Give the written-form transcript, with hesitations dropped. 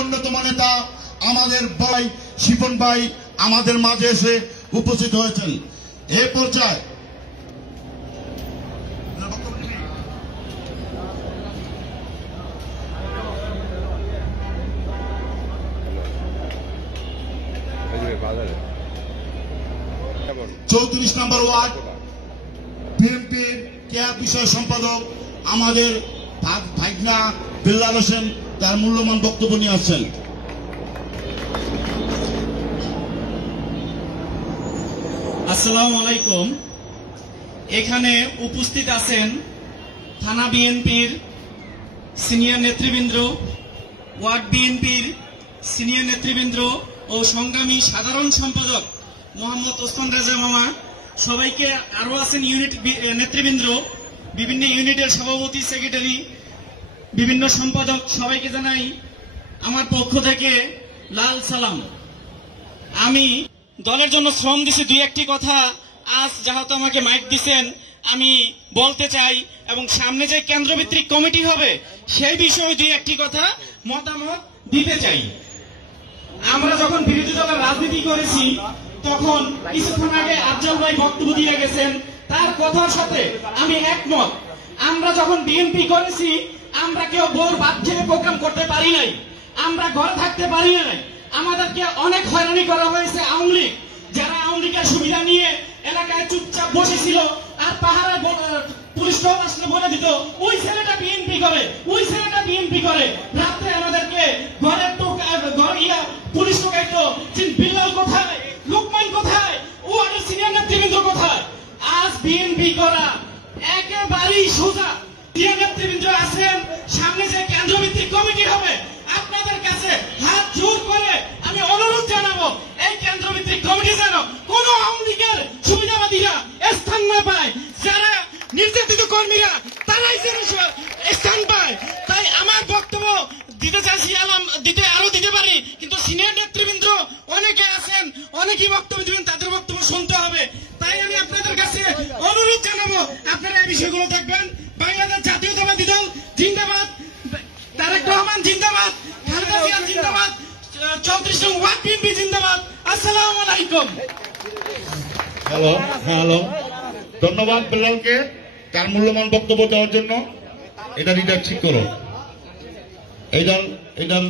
অন্যতম নেতা আমাদের ভাই শিপন ভাই আমাদের মাঝে এসে উপস্থিত হয়েছেন। এ পর্যায়ে চৌত্রিশ নম্বর ওয়ার্ড বিএনপির কেয়ার বিষয় সম্পাদক আমাদের ভাইগনা বিল্লাল হোসেন তার মূল্যবান বক্তব্য নিয়ে আসছেন। আসসালামু আলাইকুম। এখানে উপস্থিত আছেন থানা বিএনপির সিনিয়র নেতৃবৃন্দ, ওয়ার্ড বিএনপির সিনিয়র নেতৃবৃন্দ ও সংগ্রামী সাধারণ সম্পাদক মোহাম্মদ ওসমান রাজা মামা, সবাইকে আরো আছেন ইউনিট নেতৃবৃন্দ, বিভিন্ন ইউনিটের সভাপতি, সেক্রেটারি, বিভিন্ন সম্পাদক, সবাইকে জানাই আমার পক্ষ থেকে লাল সালাম। আমি দলের জন্য শ্রম দিছি, দুই একটি কথা আজ যেহেতু আমাকে মাইক দিচ্ছেন আমি বলতে চাই, এবং সামনে যে কেন্দ্রভিত্তিক কমিটি হবে সেই বিষয়ে দুই একটি কথা মতামত দিতে চাই। আমরা যখন বিরোধী দলের রাজনীতি করেছি তখন কিছুক্ষণ আগে আফজাল ভাই বক্তব্য দিয়ে গেছেন, তার কথার সাথে আমি একমত। আমরা যখন বিএনপি করেছি আমরা কেউ বোর ভাত খেয়ে প্রোগ্রাম করতে পারি নাই, আমরা ঘরে থাকতে পারি নাই, আমাদেরকে অনেক হয়রানি করা হয়েছে। আওয়ামী লীগ, যারা আওয়ামী লীগের সুবিধা নিয়ে এলাকায় চুপচাপ বসেছিল আর পাহাড়ে পুলিশ আসলে বলে দিত ওই ছেলেটা বিএনপি করে, ওই ছেলেটা বিএনপি করে, রাত্রে আমাদেরকে ঘরের পুলিশ টোকাইতো। বিল্লাল কোথায়, লোকমান কোথায়, ও আমাদের সিনিয়র নেতৃবৃন্দ কোথায়? আজ বিএনপি করা একেবারেই সোজা। সিনিয়র নেতৃবৃন্দ আছেন, সামনে যে কেন্দ্রভিত্তিক কমিটি হবে আপনাদের কাছে হাত জোর করে আমি অনুরোধ জানাবো, এই কেন্দ্রভিত্তিক কমিটি যেন কোন আওয়ামী লীগের সুবিধাবাদীরা স্থান না পায়, যারা নির্যাতিত কর্মীরা তারাই যেন স্থান পায়। তাই আমার বক্তব্য দিতে চাইছি, দিতে আরো দিতে পারি, কিন্তু সিনিয়র নেতৃবৃন্দ অনেকে আছেন, অনেকেই বক্তব্য দিবেন, তাদের বক্তব্য শুনতে হবে। তাই আমি আপনাদের কাছে অনুরোধ জানাবো আপনারা এই বিষয়গুলো দেখবেন। বাংলাদেশ জাতীয়তাবাদী দল জিন্দাবাদ, তারেক রহমান জিন্দাবাদ, খালেদা জিয়া জিন্দাবাদ, 34 নং ওয়ার্ড বিএনপি জিন্দাবাদ। আসসালামু আলাইকুম। হ্যালো, ধন্যবাদ বিল্লালকে তার মূল্যবান বক্তব্য দেওয়ার জন্য। এটা ঠিক করো। এই দল